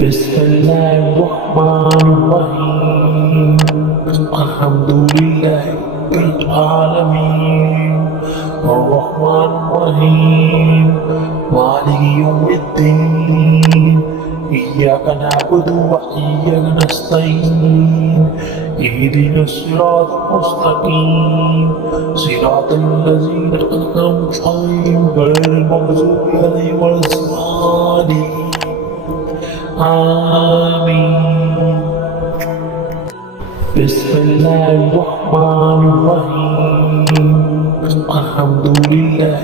بسم الله الرحمن الرحيم. الحمد لله رب العالمين الرحمن الرحيم مالك يوم الدين إياك نعبد وإياك نستعين اهدنا الصراط المستقيم صراط الذين أنعمت عليهم غير المغضوب عليهم ولا الضالين آمين. بسم الله الرحمن الرحيم. الحمد لله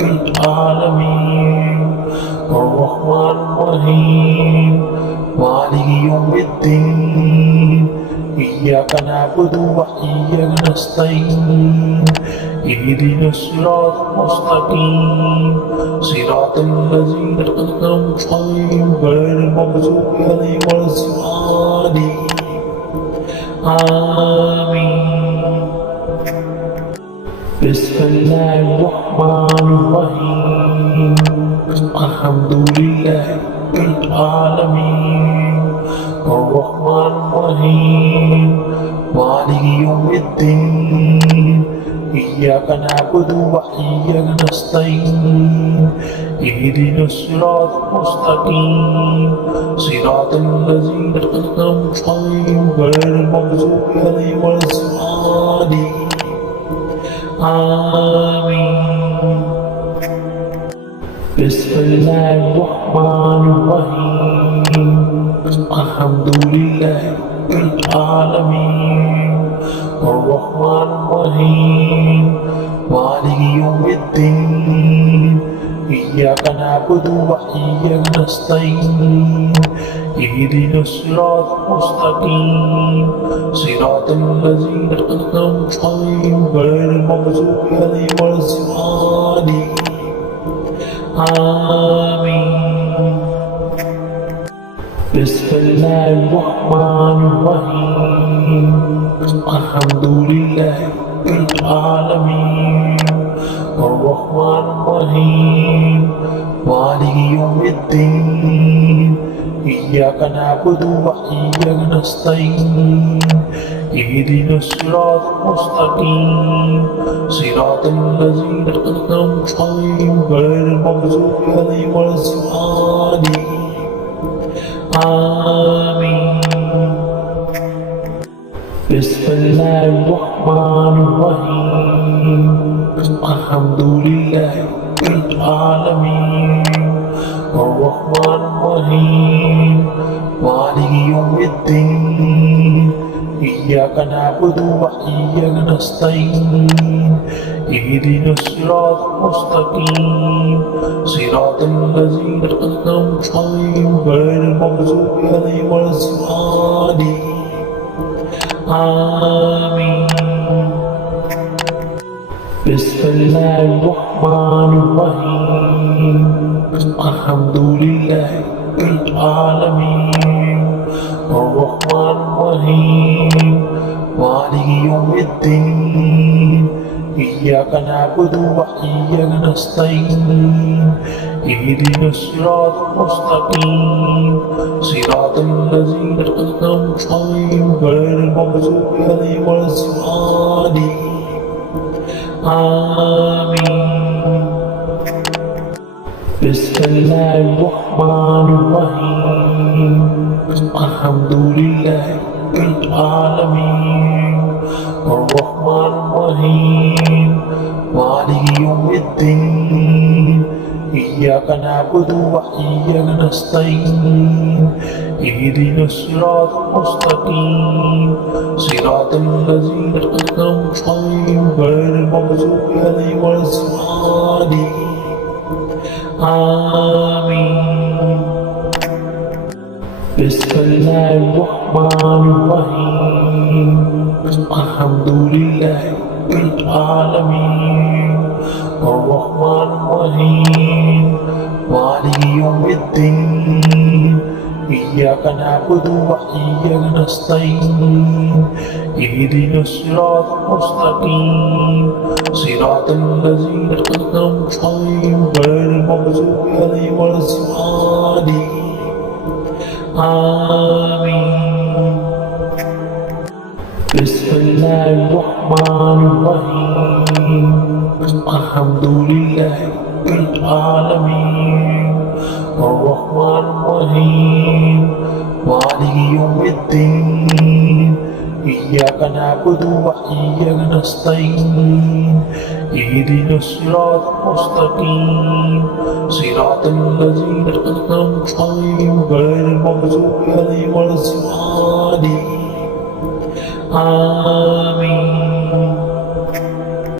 رب العالمين الرحمن الرحيم مالك يوم الدين إياك نعبد وإياك نستعين اهدنا الصراط المستقيم صراط الذين أنعمت عليهم غير المغضوب عليهم ولا الضالين آمين. بسم الله الرحمن الرحيم. الحمد لله رب العالمين الرحمن الرحيم مالك يوم الدين إياك نعبد وإياك نستعين اهدنا الصراط المستقيم صراط الذين أنعمت عليهم غير المغضوب عليهم ولا الضالين آمين. بسم الله الرحمن الرحيم. الحمد لله رب العالمين الرحمن الرحيم مالك يوم الدين إياك نعبد وإياك نستعين اهدنا الصراط المستقيم صراط الذين أنعمت عليهم غير المغضوب عليهم ولا الضالين آمين. بسم الله الرحمن الرحيم. الحمد لله رب العالمين الرحمن الرحيم مالك يوم الدين إياك نعبد وإياك نستعين اهدنا الصراط المستقيم صراط الذين أنعمت عليهم غير المغضوب عليهم ولا الضالين آمين. بسم الله الرحمن الرحيم. الحمد لله رب العالمين الرحمن الرحيم مالك يوم الدين إياك نعبد وإياك نستعين اهدنا الصراط المستقيم صراط الذين أنعمت عليهم غير المغضوب عليهم ولا الضالين آمين. بسم الله الرحمن الرحيم. الحمد لله رب العالمين الرحمن الرحيم مالك يوم الدين إياك نعبد وإياك نستعين اهدنا الصراط المستقيم صراط الذين أنعمت عليهم غير المغضوب عليهم ولا الضالين آمين. بسم الله الرحمن الرحيم. الحمد لله رب العالمين الرحمن الرحيم مالك يوم الدين إياك نعبد وإياك نستعين اهدنا الصراط المستقيم صراط الذين أنعمت عليهم غير المغضوب عليهم ولا الضالين آمين. بسم الله الرحمن الرحيم. الحمد لله رب العالمين الرحمن الرحيم مالك يوم الدين إياك نعبد وإياك نستعين اهدنا الصراط المستقيم صراط الذين أنعمت عليهم غير المغضوب عليهم ولا الضالين آمين. بسم الله الرحمن الرحيم. الحمد لله رب العالمين الرحمن الرحيم مالك يوم الدين إياك نعبد وإياك نستعين اهدنا الصراط المستقيم صراط الذين أنعمت عليهم غير المغضوب عليهم ولا الضالين آمين.